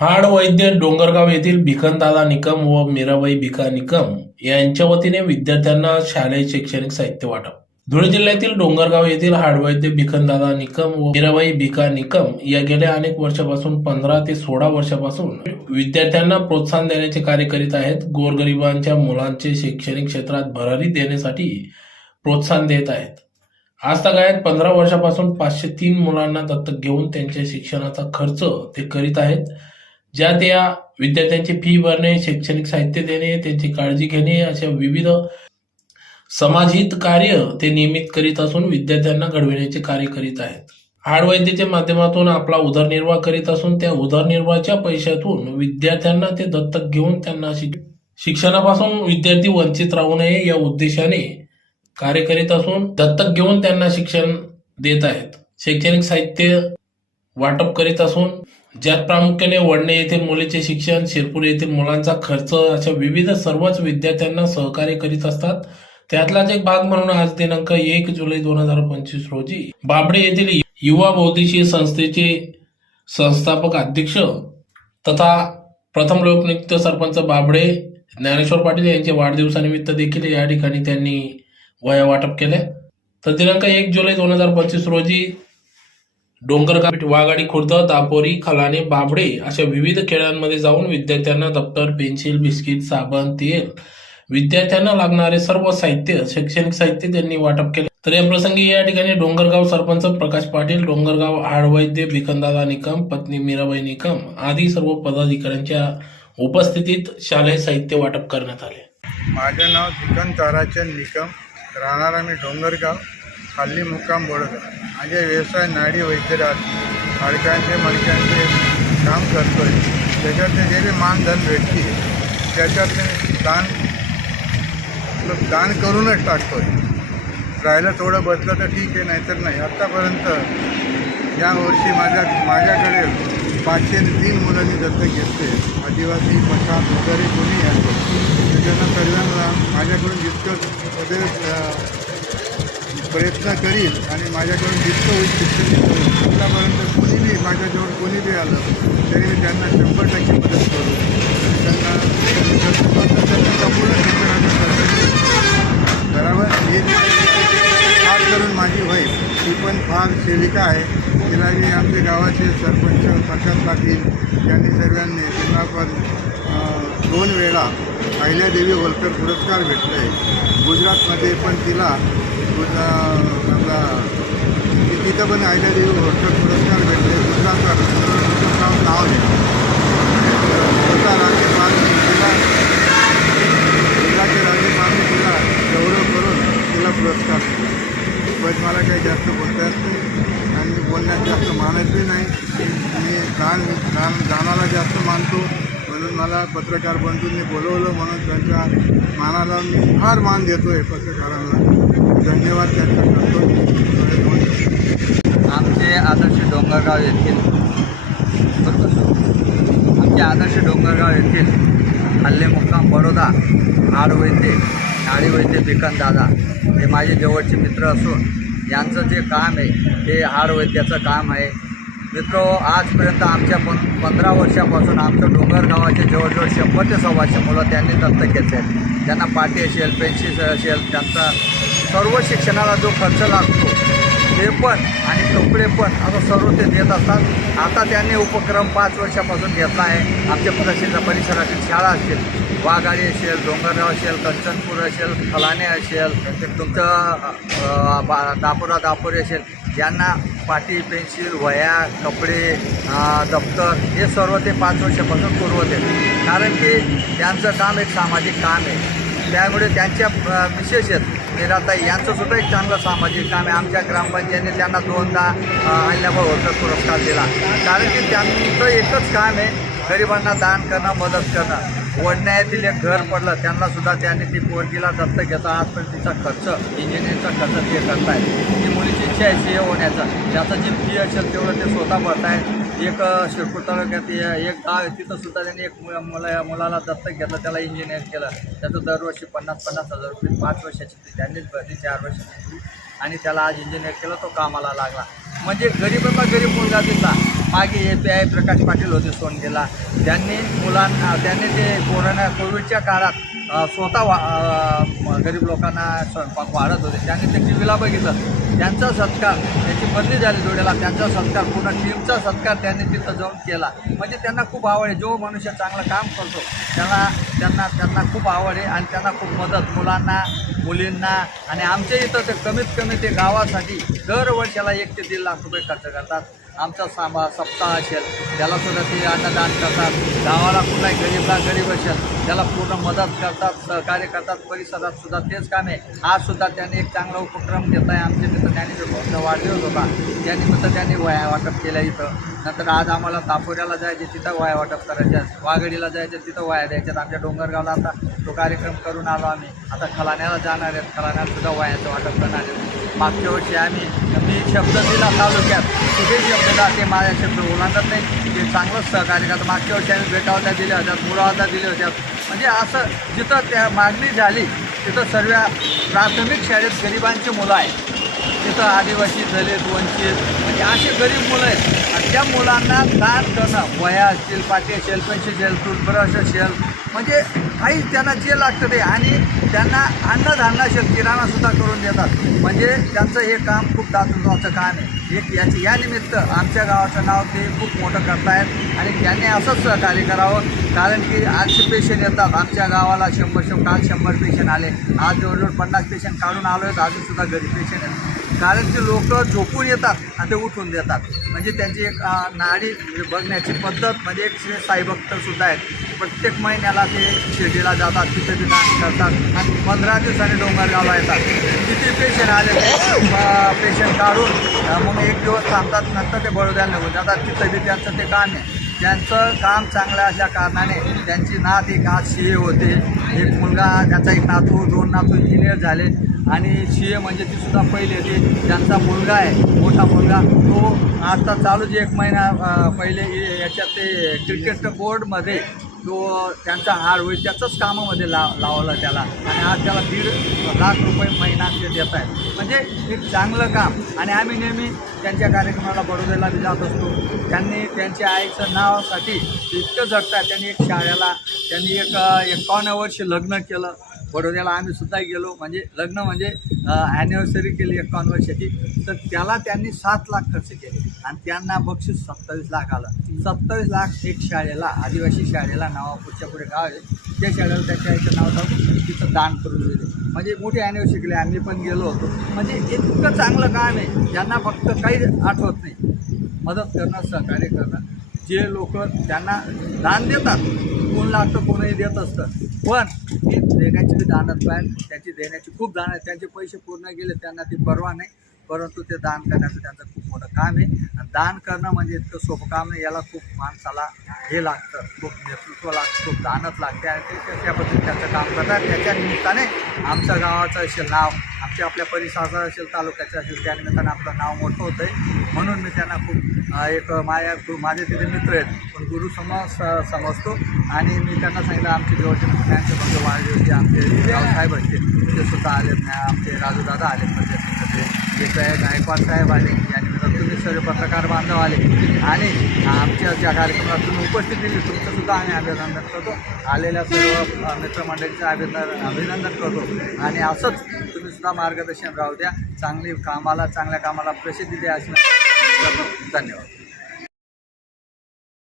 हाड वैद्य डोंगरगाव येथील भिकनदादा निकम व मीराबाई भिका निकम यांच्या वतीने विद्यार्थ्यांना शालेय शैक्षणिक साहित्य वाटप. धुळे जिल्ह्यातील डोंगरगाव येथील हाडवैद्य भिकनदादा निकम व मीराबाई भिका निकम या गेल्या अनेक वर्षापासून पंधरा ते सोळा वर्षापासून विद्यार्थ्यांना प्रोत्साहन देण्याचे कार्य करीत आहेत. गोरगरिबांच्या मुलांचे शैक्षणिक क्षेत्रात भरारी देण्यासाठी प्रोत्साहन देत आहेत. आज तागायत पंधरा वर्षापासून पाचशे तीन मुलांना दत्तक घेऊन त्यांच्या शिक्षणाचा खर्च ते करीत आहेत. ज्या त्या विद्यार्थ्यांची फी भरणे शैक्षणिक साहित्य देणे त्यांची काळजी घेणे अशा विविध समाजहित कार्य ते नियमित करीत असून विद्यार्थ्यांना घडविण्याचे कार्य करीत आहेत. हाडवैद्याच्या माध्यमातून आपला उदरनिर्वाह करीत असून त्या उदरनिर्वाहाच्या पैशातून विद्यार्थ्यांना ते दत्तक घेऊन त्यांना शिक- शिक्षणापासून विद्यार्थी वंचित राहू नये या उद्देशाने कार्य करीत असून दत्तक घेऊन त्यांना शिक्षण देत आहेत. शैक्षणिक साहित्य वाटप करीत असून ज्यात प्रामुख्याने वडणे येथील मुलीचे शिक्षण शिरपूर येथील मुलांचा खर्च अशा विविध सर्वच विद्यार्थ्यांना सहकार्य करीत असतात. त्यातलाच एक भाग म्हणून आज दिनांक एक जुलै दोन हजार पंचवीस रोजी बाबडे येथील युवा बौद्धिशीय संस्थेचे संस्थापक अध्यक्ष तथा प्रथम लोकनियुक्त सरपंच बाबडे ज्ञानेश्वर पाटील यांच्या वाढदिवसानिमित्त देखील या ठिकाणी त्यांनी वया वाटप केल्या तर दिनांक एक जुलै दोन हजार पंचवीस रोजी डोंगरगाव वाघाडी खुर्द दापोरी खलाने बाबडे अशा विविध खेळांमध्ये जाऊन विद्यार्थ्यांना दप्तर पेन्सिल बिस्किट साबण तेल विद्यार्थ्यांना लागणारे सर्व साहित्य शैक्षणिक साहित्य त्यांनी वाटप केले. तर या प्रसंगी या ठिकाणी डोंगरगाव सरपंच प्रकाश पाटील डोंगरगाव आडवैद्य भिकनदादा निकम पत्नी मीराबाई निकम आदी सर्व पदाधिकाऱ्यांच्या उपस्थितीत शालेय साहित्य वाटप करण्यात आले. माझं नाव भिकन ताराचंद निकम. राहणारा मी डोंगरगाव. हल्ली मुक्काम बोलत म्हणजे व्यवसाय नाडी वैद्यरात हाडक्यांचे मणक्यांचे काम करतो आहे त्याच्यातले जे बी मानधन भेटते त्याच्यातले दान दान करूनच टाकतो आहे राहिलं थोडं बसलं तर ठीक आहे नाहीतर नाही. आत्तापर्यंत या वर्षी माझ्या माझ्याकडे पाचशे तीन मुलांनी दत्तक घेतले. आदिवासी पठाण वगैरे कोणी असो त्याच्यानं सर्वांना माझ्याकडून जितकं वगैरे प्रयत्न करील आणि माझ्याकडून जितकं होईल तितकं मी करेन. कोणी बी माझ्याजवळ कोणी बी आलं तरी मी त्यांना शंभर टक्के मदत करू. त्यांना त्यांना संपूर्ण करावं खास करून माझी वाईफ ती पण फार सेविका आहे. तिला मी आमचे गावाचे सरपंच प्रकाश पाटील यांनी सर्वांनी तिला पण दोन वेळा अहिल्यादेवी होलकर पुरस्कार भेटला. आहे गुजरातमध्ये पण तिला आपला तिथं पण अहिल्यादेवी होलकर पुरस्कार भेटले. गुजरात नाव नाव आहे. स्वतः राज्यपाल तिला जिल्ह्याचे राज्यपालांनी तिला गौरव करून तिला पुरस्कार दिला. पण मला काही जास्त बोलता येत नाही आणि बोलण्यात जास्त मानतही नाही. मी कान कान गाणाला जास्त मानतो. मला पत्रकार बंधूंनी बोलवलं म्हणून त्यांच्या मानाला मी फार मान देतो आहे पत्रकारांना. धन्यवाद त्यांचा करतो आमचे आदर्श डोंगरगाव येथील आमचे आदर्श डोंगरगाव येथील हल्ले मुक्काम बडोदा हाड वैद्य नाडी वैद्य बिकन दादा हे माझे जवळचे मित्र असून यांचं जे काम आहे ते हाड वैद्याचं काम आहे. मित्र आजपर्यंत आमच्या पं पंधरा वर्षापासून आमच्या डोंगरगावाचे जवळजवळ शंभर ते सव्वाशे मुलं त्यांनी दत्तक घेतले. आहेत त्यांना पाठी असेल पेन्सिल असेल त्यांचा सर्व शिक्षणाला जो खर्च लागतो ते पण आणि कपडे पण असं सर्व ते देत असतात. आता त्यांनी उपक्रम पाच वर्षापासून घेतला आहे. आमच्या प्रसिद्ध परिसरातील शाळा असतील वाघाडी असेल डोंगरगाव असेल कंचनपूर असेल फलाने असेल तुमचं अ, बा- दापोरा दापोरे असेल यांना पाटी पेन्सिल वह्या कपडे दफ्तर दप्तर हे सर्व ते पाच वर्षापासून पुरवते कारण की त्यांचं काम एक सामाजिक काम आहे. त्यामुळे त्यांच्या विशेष आहेत. निराताई यांचं सुद्धा एक चांगलं सामाजिक काम आहे. आमच्या ग्रामपंचायतीने त्यांना दोनदा अ, अहिल्याबाई होळकर पुरस्कार दिला. कारण की त्यांचं एकच काम आहे गरिबांना दान करणं मदत करणं. वडण्यातील एक घर पडलं त्यांना सुद्धा त्यांनी ती पोरगीला दत्त घेता. आजपर्यंत तिचा खर्च इंजिनिअरिंगचा खर्च ते करतायत. ती मुलीची इच्छा आहे सी ए होण्याचा. त्याचं जे फी असेल तेवढं ते स्वतः भरतायत. एक शिरपूर तालुक्यात एक गाव आहे तिथं सुद्धा त्यांनी एक मु- मुला मुलाला दत्तक घेतलं त्याला इंजिनियर केलं. त्याचं दरवर्षी पन्नास पन्नास हजार रुपये पाच वर्षाची ती त्यांनीच भरली चार वर्षाची आणि त्याला आज इंजिनियर केलं तो कामाला लागला. म्हणजे गरीबाचा गरीब मुलगा दिसला मागे A P I Prakash Patil होते सोनगेला. त्यांनी मुलांना त्यांनी ते कोरोना कोविडच्या काळात स्वतः वा गरीब लोकांना स्वयंपाक वाढत होते. त्यांनी ते टी व्हीला बघितलं. त्यांचा सत्कार त्याची बदली झाली जोड्याला त्यांचा सत्कार पूर्ण टीमचा सत्कार त्यांनी तिथं जाऊन केला. म्हणजे त्यांना खूप आवड आहे. जो मनुष्य चांगलं काम करतो त्यांना त्यांना त्यांना खूप आवड आहे आणि त्यांना खूप मदत. मुलांना मुलींना आणि आमच्या इथं ते कमीत कमी ते गावासाठी दरवर्षाला एक ते दीड लाख रुपये खर्च करतात. आमचा सामा सप्ताह असेल त्याला सुद्धा ते अन्नदान करतात. गावाला कुठलाही गरीबला गरीब असेल त्याला पूर्ण मदत करतात सहकार्य करतात परिसरात सुद्धा तेच काम आहे. आज सुद्धा त्यांनी एक चांगला उपक्रम घेत आहे. आमच्या तिथं ज्ञानेश्वर भाऊचा वाढदिवस होता. त्यानिमित्त त्यांनी वया वाटप केलं इथं. नंतर आज आम्हाला तापोऱ्याला जायचे तिथं वाया वाटप करायच्या वाघडीला जायचं तिथं वाया द्यायच्यात आमच्या डोंगरगावला आता तो कार्यक्रम करून आलो आम्ही. आता खलाण्याला जाणार आहेत. खलाण्यात सुद्धा वयाचं वाटप करणार आहेत. मागच्या वर्षी आम्ही मी शब्द दिला तालुक्यात. कुठे शब्द ते माझ्या शब्द ओलांडत नाही. ते चांगलंच सहकार्य करतात. मागच्या वर्षी आम्ही बेटावल्या दिल्या होत्या मुळावता दिल्या होत्या. म्हणजे असं जिथं त्या मागणी झाली तिथं सर्व प्राथमिक शाळेत गरिबांची मुलं आहेत. तिथं आदिवासी दलित वंचित म्हणजे असे गरीब मुलं आहेत. आणि त्या मुलांना दान करणं वया असतील पाटी असेल पेन्सिल असेल टूथब्रश असेल म्हणजे काही त्यांना जे लागतं ते आणि त्यांना अन्नधान्य किराणासुद्धा करून देतात. म्हणजे त्यांचं हे काम खूप दातृत्वाचं काम आहे. एक याची या निमित्त आमच्या गावाचं नाव ते खूप मोठं करतायत आणि त्यांनी असंच सहकार्य करावं. कारण की आजचे पेशंट येतात. आमच्या गावाला शंभर शंभर काल शंभर पेशंट आले. आज जवळजवळ पन्नास पेशंट काढून आलो आहेत अजूनसुद्धा घरी पेशंट आहेत. कारण की लोक झोपून येतात आणि ते उठून देतात. म्हणजे त्यांची एक नाडी बघण्याची पद्धत म्हणजे एक श्री सुद्धा आहेत. प्रत्येक महिन्याला ते शिर्डीला जातात तिथे ते दान करतात आणि पंधरा दिवसांनी डोंगरगावला येतात. किती पेशंट आले पेशंट काढून मग एक दिवस थांबतात नंतर ते बडोद्याला निघून जातात. तिथं बी त्यांचं ते काम आहे. त्यांचं काम चांगलं असल्या कारणाने त्यांची नात एक आज सी ए होते. एक मुलगा त्याचा एक नातू दोन नातू इंजिनियर झाले. आणि सी ए म्हणजे ती सुद्धा पहिली होती त्यांचा मुलगा आहे मोठा मुलगा. तो आता चालूच एक महिना पहिले याच्यात ते क्रिकेट बोर्डमध्ये तो त्यांचा हार होईल त्याचंच कामामध्ये ला लावलं त्याला. आणि आज त्याला दीड लाख रुपये महिना ते देत आहेत. म्हणजे एक चांगलं काम. आणि आम्ही नेहमी त्यांच्या कार्यक्रमाला बडोद्याला बी जात असतो. त्यांनी त्यांच्या आईचं नावासाठी इतकं जगतात त्यांनी एक शाळेला त्यांनी एक एकावन्न वर्ष लग्न केलं. बडोद्याला आम्ही सुद्धा गेलो. म्हणजे लग्न म्हणजे ॲनिव्हर्सरी केली एकावन्न वर्षाची तर त्याला त्यांनी सात लाख खर्च केले. आणि त्यांना बक्षीस सत्तावीस लाख आलं. सत्तावीस लाख एक शाळेला आदिवासी शाळेला नावापूरच्या पुढे गाव आहे. त्या शाळेला त्याच्या याचं नाव टाकून तिथं दान करून दिले. म्हणजे मोठी ॲनिव्हर्सरी केली. आम्ही पण गेलो होतो. म्हणजे इतकं चांगलं काम आहे. ज्यांना फक्त काही आठवत नाही. मदत करणं सहकार्य करणं. जे लोक त्यांना दान देतात कोण लागतं कोणही देत असतं पण ते देण्याची बी दानत पाहिजे त्याची देण्याची खूप दान त्यांचे पैसे पूर्ण गेले त्यांना ती परवा नाही. परंतु ते दान करण्याचं त्यांचं खूप मोठं काम आहे. आणि दान करणं म्हणजे इतकं सोपं काम नाही याला खूप माणसाला हे लागतं खूप नेतृत्व लागतं खूप दानच लागते. आणि ते त्या- पद्धतीने त्यांचं काम करतात त्याच्या निमित्ताने आमच्या गावाचं असेल नाव आमच्या आपल्या परिसराचं असेल तालुक्याचं असेल त्यानिमित्ताने आपलं नाव मोठं होतं आहे म्हणून मी त्यांना खूप एक माझ्या माझे तिथे मित्र आहेत पण गुरु समज समजतो. आणि मी त्यांना सांगितलं आमचे जवळचे मित्र त्यांचे म्हणजे वाढदिवशी आमचे साहेब असते ते सुद्धा आलेत नाही आमचे राजूदादा आले म्हणजे ते गायकवाड साहेब आले. या तुम्ही सर्व पत्रकार बांधव आले. आणि आमच्या ज्या कार्यक्रमात तुम्ही उपस्थित दिली तुमचंसुद्धा आम्ही अभिनंदन करतो. आलेल्या सर्व मित्रमंडळीचं अभिनंदन अभिनंदन करतो. आणि असंच तुम्ही सुद्धा मार्गदर्शन राहू द्या. चांगली कामाला चांगल्या कामाला प्रसिद्धी द्या असं धन्यवाद.